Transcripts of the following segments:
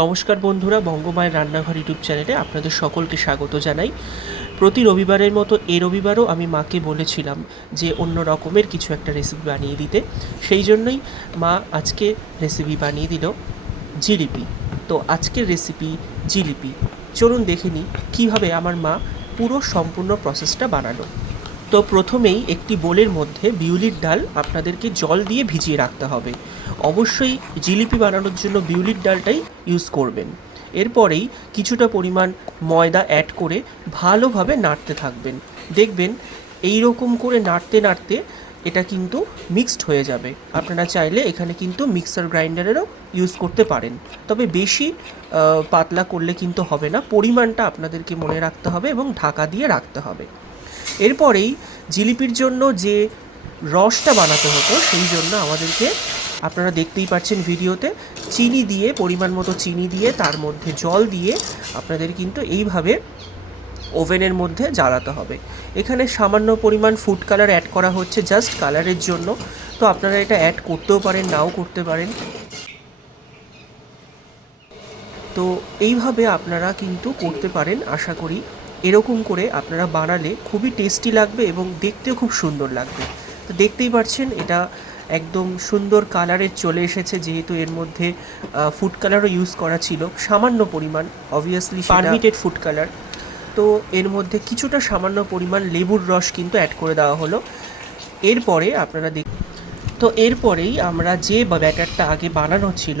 নমস্কার বন্ধুরা, বঙ্গমায়ের রান্নাঘর ইউটিউব চ্যানেলে আপনাদের সকলকে স্বাগত জানাই। প্রতি রবিবারের মতো এই রবিবারও আমি মাকে বলেছিলাম যে অন্য রকমের কিছু একটা রেসিপি বানিয়ে দিতে। সেই জন্যই মা আজকে রেসিপি বানিয়ে দিল জিলিপি। তো আজকের রেসিপি জিলিপি। চলুন দেখে নিই কীভাবে আমার মা পুরো সম্পূর্ণ প্রসেসটা বানালো। তো প্রথমেই একটি বোলের মধ্যে বিউলির ডাল আপনাদেরকে জল দিয়ে ভিজিয়ে রাখতে হবে। অবশ্যই জিলিপি বানানোর জন্য বিউলির ডালটাই ইউজ করবেন। এরপরেই কিছুটা পরিমাণ ময়দা অ্যাড করে ভালোভাবে নাড়তে থাকবেন। দেখবেন এই রকম করে নাড়তে নাড়তে এটা কিন্তু মিক্সড হয়ে যাবে। আপনারা চাইলে এখানে কিন্তু মিক্সার গ্রাইন্ডারেরও ইউজ করতে পারেন, তবে বেশি পাতলা করলে কিন্তু হবে না। পরিমাণটা আপনাদেরকে মনে রাখতে হবে এবং ঢাকা দিয়ে রাখতে হবে। এরপরেই জিলিপির জন্য যে রসটা বানাতে হতো সেই জন্য আমাদেরকে, আপনারা দেখতেই পাচ্ছেন ভিডিওতে, চিনি দিয়ে, পরিমাণ মতো চিনি দিয়ে তার মধ্যে জল দিয়ে আপনাদের কিন্তু এইভাবে ওভেনের মধ্যে জ্বালাতে হবে। এখানে সামান্য পরিমাণ ফুড কালার অ্যাড করা হচ্ছে জাস্ট কালারের জন্য। তো আপনারা এটা অ্যাড করতেও পারেন, নাও করতে পারেন। তো এইভাবে আপনারা কিন্তু করতে পারেন। আশা করি এরকম করে আপনারা বানালে খুবই টেস্টি লাগবে এবং দেখতেও খুব সুন্দর লাগবে। তো দেখতেই পাচ্ছেন এটা একদম সুন্দর কালারের চলে এসেছে, যেহেতু এর মধ্যে ফুড কালারও ইউজ করা ছিল সামান্য পরিমাণ, অবভিয়াসলি পারমিটেড ফুড কালার। তো এর মধ্যে কিছুটা সামান্য পরিমাণ লেবুর রস কিন্তু অ্যাড করে দেওয়া হলো। এরপরে আপনারা এরপরেই আমরা যে ব্যাটারটা আগে বানানো ছিল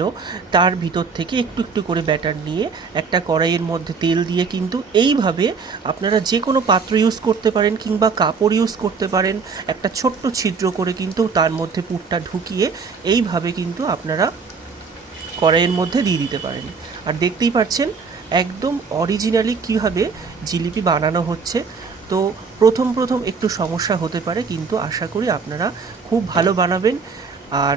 তার ভিতর থেকে একটু একটু করে ব্যাটার নিয়ে একটা কড়াইয়ের মধ্যে তেল দিয়ে কিন্তু এইভাবে আপনারা যে কোনো পাত্র ইউজ করতে পারেন কিংবা কাপড় ইউজ করতে পারেন, একটা ছোট্ট ছিদ্র করে কিন্তু তার মধ্যে পুরটা ঢুকিয়ে এইভাবে কিন্তু আপনারা কড়াইয়ের মধ্যে দিয়ে দিতে পারেন। আর দেখতেই পাচ্ছেন একদম অরিজিনালি কীভাবে জিলিপি বানানো হচ্ছে। তো প্রথম একটু সমস্যা হতে পারে, কিন্তু আশা করি আপনারা খুব ভালো বানাবেন। আর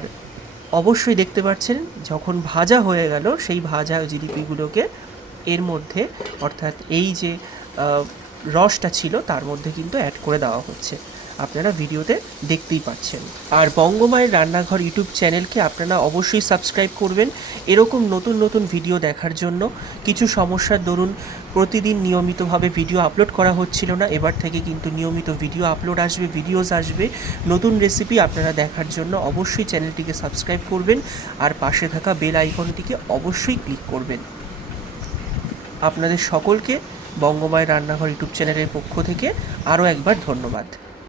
অবশ্যই দেখতে পাচ্ছেন যখন ভাজা হয়ে গেল সেই ভাজা জিলিপিগুলোকে এর মধ্যে, অর্থাৎ এই যে রসটা ছিল তার মধ্যে কিন্তু অ্যাড করে দেওয়া হচ্ছে। আপনারা ভিডিওতে দেখতেই পাচ্ছেন। আর বঙ্গমায়ের রান্নাঘর ইউটিউব চ্যানেলকে আপনারা অবশ্যই সাবস্ক্রাইব করবেন এরকম নতুন নতুন ভিডিও দেখার জন্য। কিছু সমস্যার দরুন প্রতিদিন নিয়মিতভাবে ভিডিও আপলোড করা হচ্ছিল না, এবার থেকে কিন্তু নিয়মিত ভিডিও আপলোড আসবে, ভিডিওস আসবে নতুন রেসিপি আপনারা দেখার জন্য। অবশ্যই চ্যানেলটিকে সাবস্ক্রাইব করবেন আর পাশে থাকা বেল আইকনটিকে অবশ্যই ক্লিক করবেন। আপনাদের সকলকে বঙ্গমায়ের রান্নাঘর ইউটিউব চ্যানেলের পক্ষ থেকে আরও একবার ধন্যবাদ।